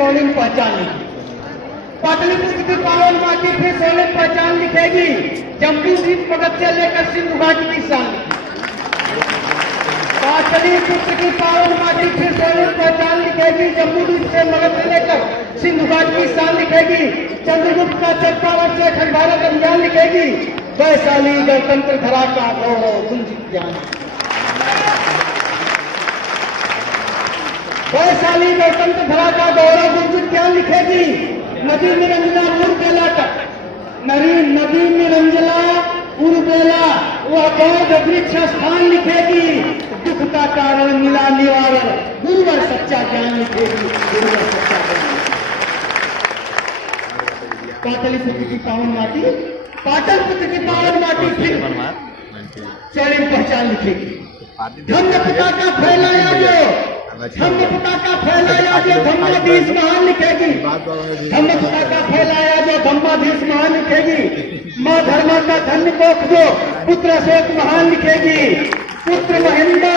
स्वर्णिम पहचान लिखेगी। पाटलिपुत्र की पावन माटी फिर स्वर्णिम पहचान लिखेगी। जम्बू द्वीप मगध से लेकर सिंधु घाटी की शान लिखेगी। पाटलिपुत्र की पावन माटी फिर स्वर्णिम पहचान लिखेगी। जम्बू द्वीप से मगध से लेकर सिंधु घाटी की शान लिखेगी। चंद्रगुप्त का चंपावत से अखंड भारत अभियान लिखेगी। वैशाली गणतंत्र धरा का गौरव गुंजित ज्ञान। वैशाली गणतंत्र धरा का गौरव गुंजित ज्ञान लिखेगी। नदी निरंजना उर्बेला तक नदी निरंजला उर्बेला वह बौद्ध वृक्ष स्थान लिखेगी। दुख का कारण मिला निवारण गुरुवर सच्चा ज्ञान लिखेगी। गुरुवर सच्चा ज्ञान। पाटलिपुत्र की पावन माटी पाटलिपुत्र की पावन माटी फिर स्वर्णिम पहचान लिखेगी। धम्म पताका फैलाया जो धम्म पताका फैलाया जो धम्माधीश महान लिखेगी। धम्म पताका फैलाया जो धम्माधीश महान लिखेगी। माँ धर्मा का धन्य कोख जो पुत्र अशोक महान लिखेगी। पुत्र महेंद्र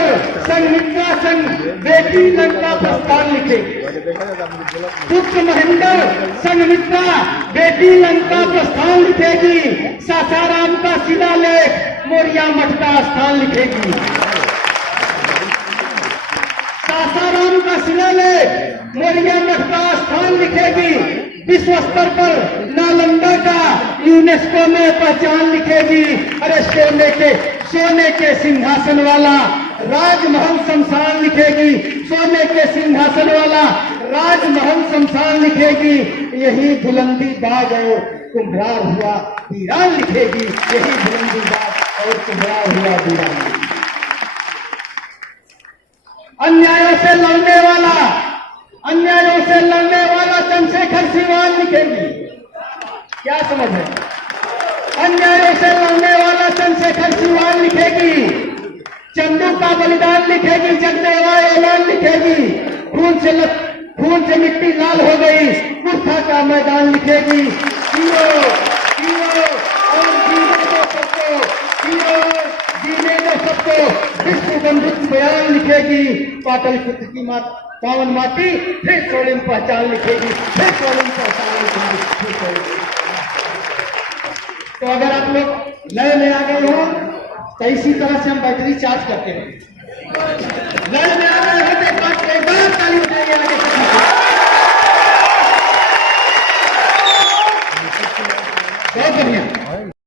संग मित्रा संग बेटी लंका प्रस्थान लिखेगी। पुत्र महेंद्र संग मित्रा बेटी लंका प्रस्थान लिखेगी। सासाराम का शिलालेख मोरिया मठ का स्थान लिखेगी। सासाराम का शिलालेख मोरिया मठ का स्थान लिखेगी। विश्व स्तर पर नालंदा का यूनेस्को में पहचान लिखेगी। अरे सोने के सिंहासन वाला राजमहल शमशान लिखेगी। सोने के सिंहासन वाला राजमहल शमशान लिखेगी। यही बुलंदी बाग और कुम्भरार हुआ वीरान लिखेगी। यही बुलंदी बाग और कुम्भरार हुआ वीरान। अन्यायों से लड़ने वाला चंद्रशेखर सिवान लिखेगी। क्या समझ है? अन्यायों से लड़ने वाला चंद्रशेखर सिवान लिखेगी। चंदू का बलिदान लिखेगी। जगदेवा ऐलान लिखेगी। खून से मिट्टी लाल हो गई। कुर्था का मैदान लिखेगी। हीरो हीरो और जीने दो सबको हीरो जीने दो सबको विश्व बंधुत्व बयान लिखेगी। पाटलिपुत्र की पावन माटी फिर स्वर्णिम पहचान लिखेगी। फिर स्वर्णिम पहचान लिखेगी। तो अगर आप लोग नए में आ गए हो तो इसी तरह से हम बैटरी चार्ज करते हैं। नए में आ गए हो तो एक बार ताली बजाइए आगे। बहुत बढ़िया।